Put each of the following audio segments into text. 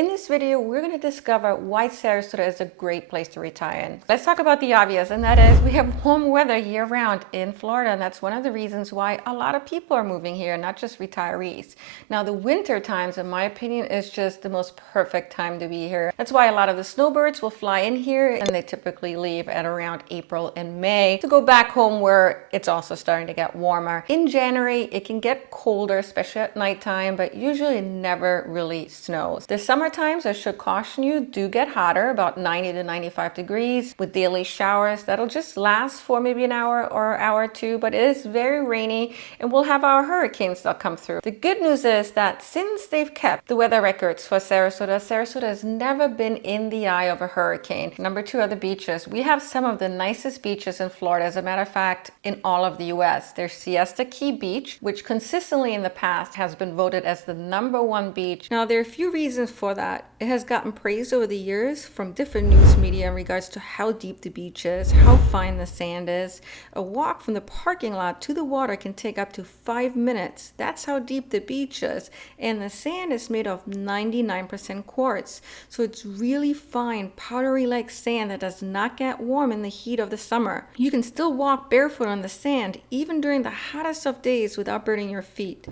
In this video, we're going to discover why Sarasota is a great place to retire in. Let's talk about the obvious, and that is we have warm weather year-round in Florida, and that's one of the reasons why a lot of people are moving here, not just retirees. Now, the winter times, in my opinion, is just the most perfect time to be here. That's why a lot of the snowbirds will fly in here, and they typically leave at around April and May to go back home where it's also starting to get warmer. In January, it can get colder, especially at nighttime, but usually it never really snows. The summer times, I should caution you, do get hotter, about 90 to 95 degrees with daily showers. That'll just last for maybe an hour or hour or two, but it is very rainy and we'll have our hurricanes that come through. The good news is that since they've kept the weather records for Sarasota, Sarasota has never been in the eye of a hurricane. Number two are the beaches. We have some of the nicest beaches in Florida. As a matter of fact, in all of the US. There's Siesta Key Beach, which consistently in the past has been voted as the #1 beach. Now, there are a few reasons for that. It has gotten praise over the years from different news media in regards to how deep the beach is, how fine the sand is. A walk from the parking lot to the water can take up to 5 minutes. That's how deep the beach is. And the sand is made of 99% quartz. So it's really fine, powdery like sand that does not get warm in the heat of the summer. You can still walk barefoot on the sand, even during the hottest of days without burning your feet.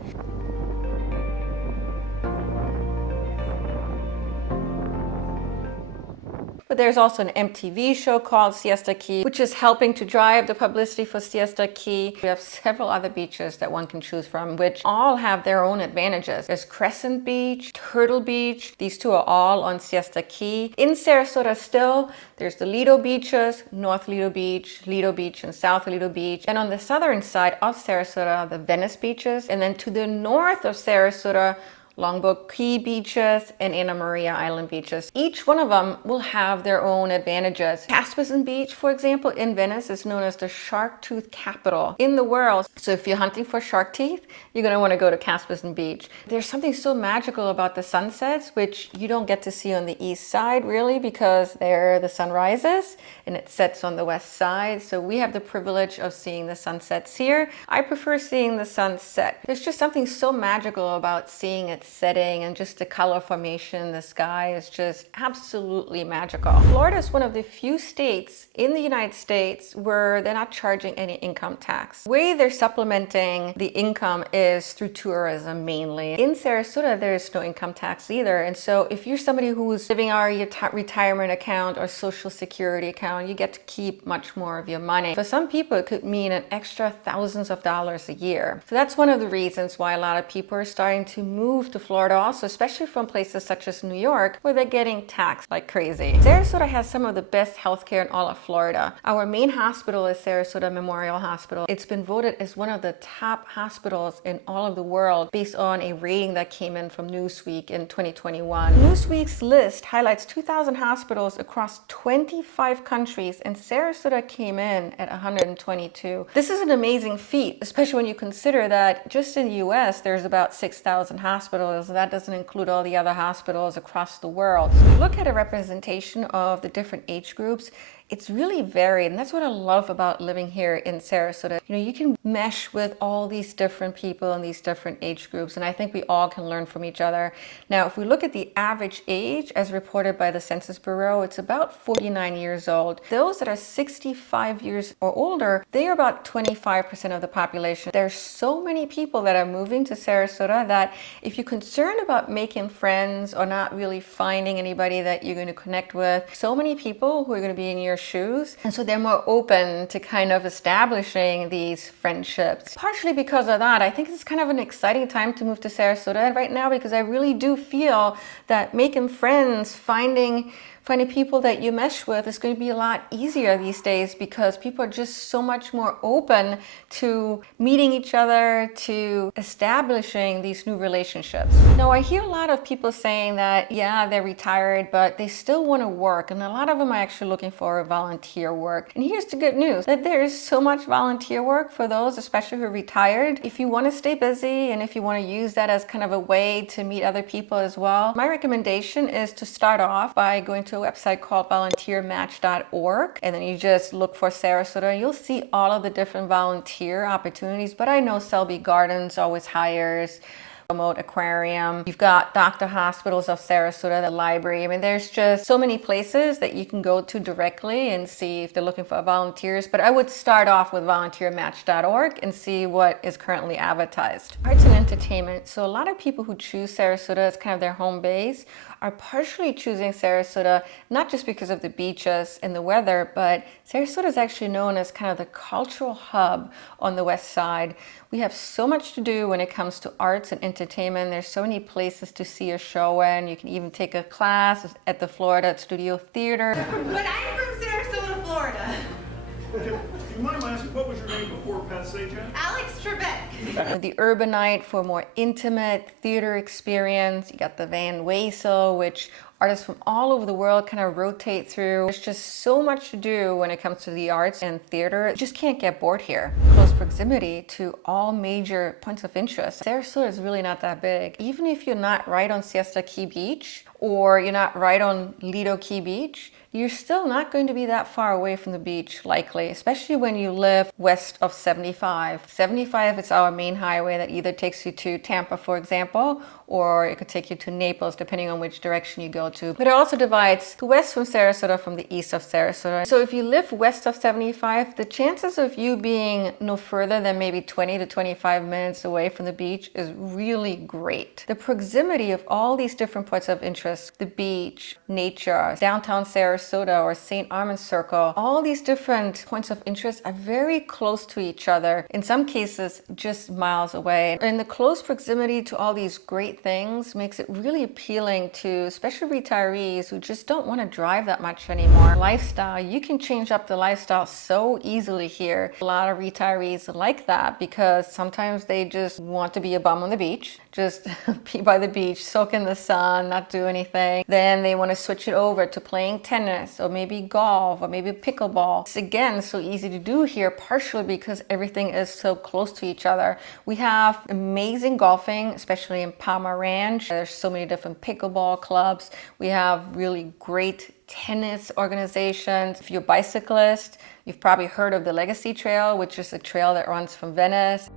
But there's also an MTV show called Siesta Key, which is helping to drive the publicity for Siesta Key. We have several other beaches that one can choose from, which all have their own advantages. There's Crescent Beach, Turtle Beach. These two are all on Siesta Key. In Sarasota still, there's the Lido beaches, North Lido Beach, and South Lido Beach. And on the southern side of Sarasota, the Venice beaches. And then to the north of Sarasota, Longboat Key beaches and Anna Maria Island beaches. Each one of them will have their own advantages. Caspersen Beach, for example, in Venice is known as the shark tooth capital in the world. So if you're hunting for shark teeth, you're going to want to go to Caspersen Beach. There's something so magical about the sunsets, which you don't get to see on the east side really, because there the sun rises and it sets on the west side. So we have the privilege of seeing the sunsets here. I prefer seeing the sunset. There's just something so magical about seeing it setting, and just the color formation in the sky is just absolutely magical. Florida is one of the few states in the United States where they're not charging any income tax. The way they're supplementing the income is through tourism mainly. In Sarasota, there is no income tax either. And so if you're somebody who's living on your retirement account or social security account, you get to keep much more of your money. For some people, it could mean an extra thousands of dollars a year. So that's one of the reasons why a lot of people are starting to move to Florida also, especially from places such as New York, where they're getting taxed like crazy. Sarasota has some of the best healthcare in all of Florida. Our main hospital is Sarasota Memorial Hospital. It's been voted as one of the top hospitals in all of the world based on a rating that came in from Newsweek in 2021. Newsweek's list highlights 2,000 hospitals across 25 countries, and Sarasota came in at 122. This is an amazing feat, especially when you consider that just in the US, there's about 6,000 hospitals. That doesn't include all the other hospitals across the world. So look at a representation of the different age groups. It's really varied, and that's what I love about living here in Sarasota. You know, you can mesh with all these different people and these different age groups, and I think we all can learn from each other. Now, if we look at the average age as reported by the Census Bureau, it's about 49 years old. Those that are 65 years or older, they are about 25% of the population. There's so many people that are moving to Sarasota that if you're concerned about making friends or not really finding anybody that you're going to connect with, so many people who are going to be in your shoes, and so they're more open to kind of establishing these friendships. Partially because of that, I think it's kind of an exciting time to move to Sarasota right now, because I really do feel that making friends, finding people that you mesh with is going to be a lot easier these days, because people are just so much more open to meeting each other, to establishing these new relationships. Now, I hear a lot of people saying that, yeah, they're retired, but they still want to work. And a lot of them are actually looking for volunteer work. And here's the good news, that there is so much volunteer work for those, especially who are retired. If you want to stay busy and if you want to use that as kind of a way to meet other people as well, my recommendation is to start off by going to a website called volunteermatch.org, and then you just look for Sarasota and you'll see all of the different volunteer opportunities. But I know Selby Gardens always hires. remote aquarium. You've got Doctor Hospitals of Sarasota, the library. I mean, there's just so many places that you can go to directly and see if they're looking for volunteers. But I would start off with volunteermatch.org and see what is currently advertised. Arts and entertainment. So a lot of people who choose Sarasota as kind of their home base are partially choosing Sarasota, not just because of the beaches and the weather, but Sarasota is actually known as kind of the cultural hub on the west side. We have so much to do when it comes to arts and entertainment. There's so many places to see a show in. You can even take a class at the Florida Studio Theater. But I'm from Sarasota, Florida. Okay, do you mind asking, what was your name before Pat Sajak? Alex Trebek. The Urbanite for more intimate theater experience. You got the Van Wezel, which artists from all over the world kind of rotate through. There's just so much to do when it comes to the arts and theater. You just can't get bored here. Close proximity to all major points of interest. Sarasota is really not that big. Even if you're not right on Siesta Key Beach or you're not right on Lido Key Beach, you're still not going to be that far away from the beach, likely, especially when you live west of 75. 75 is our main highway that either takes you to Tampa, for example, or it could take you to Naples, depending on which direction you go to. But it also divides the west from Sarasota from the east of Sarasota. So if you live west of 75, the chances of you being no further than maybe 20 to 25 minutes away from the beach is really great. The proximity of all these different points of interest, the beach, nature, downtown Sarasota or St. Armand's Circle, all these different points of interest are very close to each other. In some cases, just miles away. And the close proximity to all these great things makes it really appealing to especially retirees who just don't want to drive that much anymore. Lifestyle, you can change up the lifestyle so easily here. A lot of retirees like that because sometimes they just want to be a bum on the beach, just be by the beach, soak in the sun, not do anything. Then they want to switch it over to playing tennis or maybe golf or maybe pickleball. It's again so easy to do here, partially because everything is so close to each other. We have amazing golfing, especially in Palma Ranch. There's so many different pickleball clubs. We have really great tennis organizations. If you're a bicyclist, you've probably heard of the Legacy Trail, which is a trail that runs from Venice.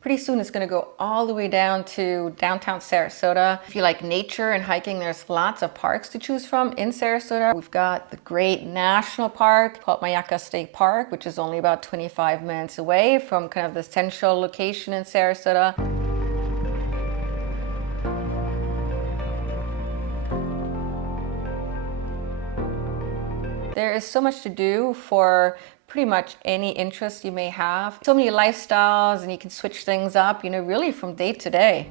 Pretty soon it's going to go all the way down to downtown Sarasota. If you like nature and hiking, there's lots of parks to choose from in Sarasota. We've got the great national park called Mayaka State Park, which is only about 25 minutes away from kind of the central location in Sarasota. There is so much to do for pretty much any interest you may have. So many lifestyles, and you can switch things up, you know, really from day to day.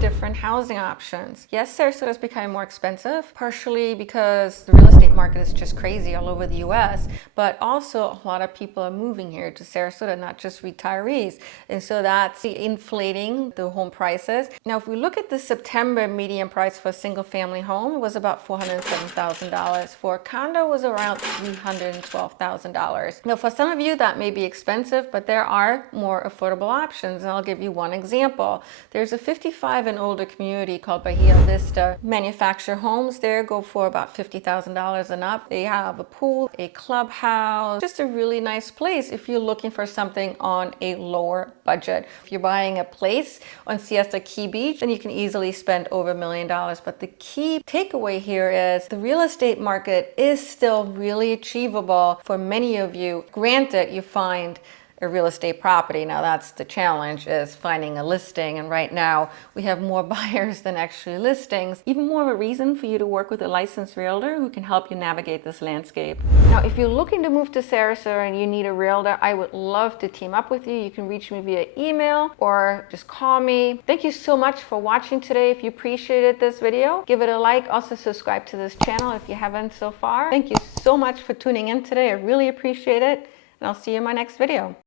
Different housing options. Yes, Sarasota is becoming more expensive, partially because the real estate market is just crazy all over the US, but also a lot of people are moving here to Sarasota, not just retirees. And so that's inflating the home prices. Now, if we look at the September median price for a single family home, it was about $407,000. For a condo, it was around $312,000. Now, for some of you, that may be expensive, but there are more affordable options. And I'll give you one example. There's a 55 and older community called Bahia Vista. Manufactured homes there go for about $50,000 and up. They have a pool, a clubhouse, just a really nice place if you're looking for something on a lower budget. If you're buying a place on Siesta Key Beach, then you can easily spend over $1 million. But the key takeaway here is the real estate market is still really achievable for many of you. Granted, you find a real estate property. Now that's the challenge, is finding a listing. And right now we have more buyers than actually listings. Even more of a reason for you to work with a licensed realtor who can help you navigate this landscape. Now, if you're looking to move to Sarasota and you need a realtor, I would love to team up with you. You can reach me via email or just call me. Thank you so much for watching today. If you appreciated this video, give it a like. Also subscribe to this channel if you haven't so far. Thank you so much for tuning in today. I really appreciate it. And I'll see you in my next video.